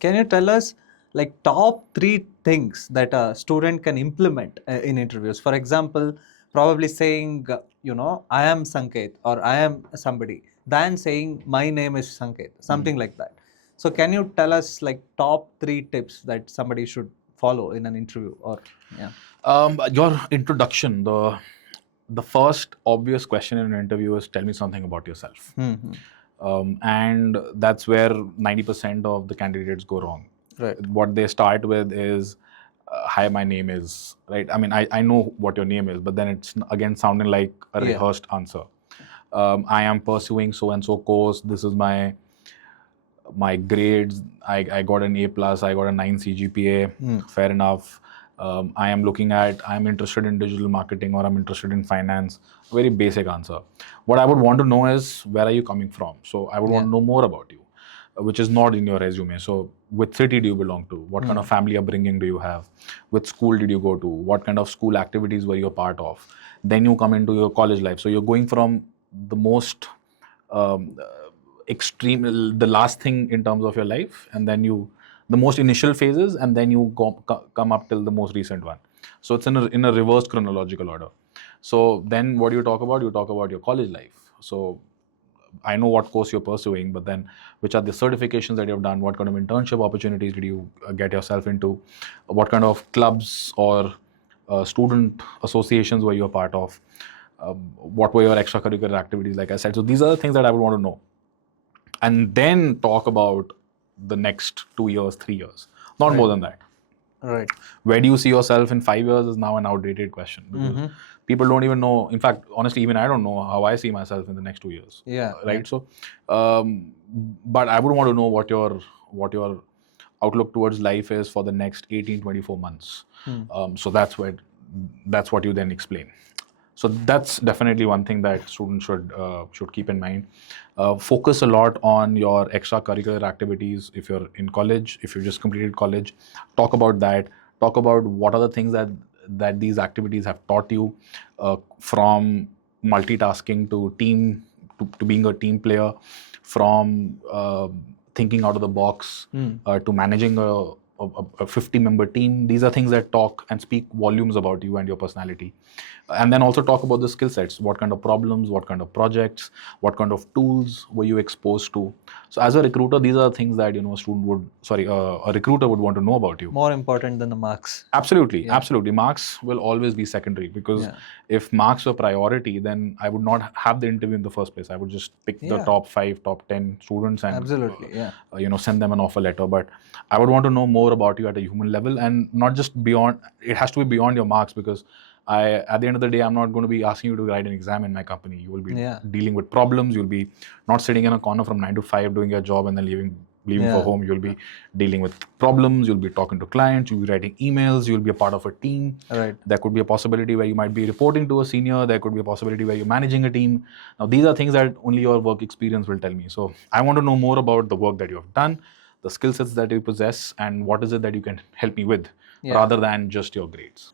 Can you tell us like top 3 things that a student can implement in interviews? For example, probably saying, I am Sanket or I am somebody, than saying my name is Sanket, something like that. So can you tell us like top 3 tips that somebody should follow in an interview? Or yeah. Your introduction, the first obvious question in an interview is tell me something about yourself. And that's where 90% of the candidates go wrong. Right. What they start with is, hi, my name is, right? I mean, I know what your name is, but then it's again sounding like a Yeah. rehearsed answer. I am pursuing so and so course. This is my grades. I got an A plus. I got a 9 CGPA. Fair enough. I'm interested in digital marketing, or I'm interested in finance. Very basic answer. What I would want to know is, where are you coming from? So I would want to know more about you, which is not in your resume. So which city do you belong to? What kind of family upbringing do you have? Which school did you go to? What kind of school activities were you a part of? Then you come into your college life. So you're going from the most extreme, the last thing in terms of your life, and then the most initial phases, and then you come up till the most recent one. So it's in a reverse chronological order. So then what do you talk about? You talk about your college life. So I know what course you're pursuing, but then which are the certifications that you've done? What kind of internship opportunities did you get yourself into? What kind of clubs or student associations were you a part of? What were your extracurricular activities, like I said? So these are the things that I would want to know. And then talk about the next 2 years, 3 years, not more than that. Right. Where do you see yourself in 5 years is now an outdated question, because people don't even know. In fact, honestly, even I don't know how I see myself in the next 2 years. Yeah. Right. So, but I would want to know what your outlook towards life is for the next 18, 24 months. So that's what you then explain. So that's definitely one thing that students should keep in mind. Focus a lot on your extracurricular activities. If you're in college, if you just completed college, talk about that. Talk about what are the things that these activities have taught you, from multitasking to to being a team player, from thinking out of the box, to managing a 50-member team. These are things that talk and speak volumes about you and your personality. And then also talk about the skill sets. What kind of problems, what kind of projects, what kind of tools were you exposed to? So as a recruiter, these are things that a recruiter would want to know about you. More important than the marks. Absolutely. Marks will always be secondary, because if marks were priority, then I would not have the interview in the first place. I would just pick the top 5, top 10 students and send them an offer letter. But I would want to know more about you at a human level, and not just beyond. It has to be beyond your marks, because at the end of the day, I'm not going to be asking you to write an exam in my company. You will be dealing with problems. You'll be not sitting in a corner from 9 to 5 doing your job and then leaving for home. You'll be dealing with problems. You'll be talking to clients. You'll be writing emails. You'll be a part of a team. Right. There could be a possibility where you might be reporting to a senior. There could be a possibility where you're managing a team. Now, these are things that only your work experience will tell me. So I want to know more about the work that you have done, the skill sets that you possess, and what is it that you can help me with, rather than just your grades.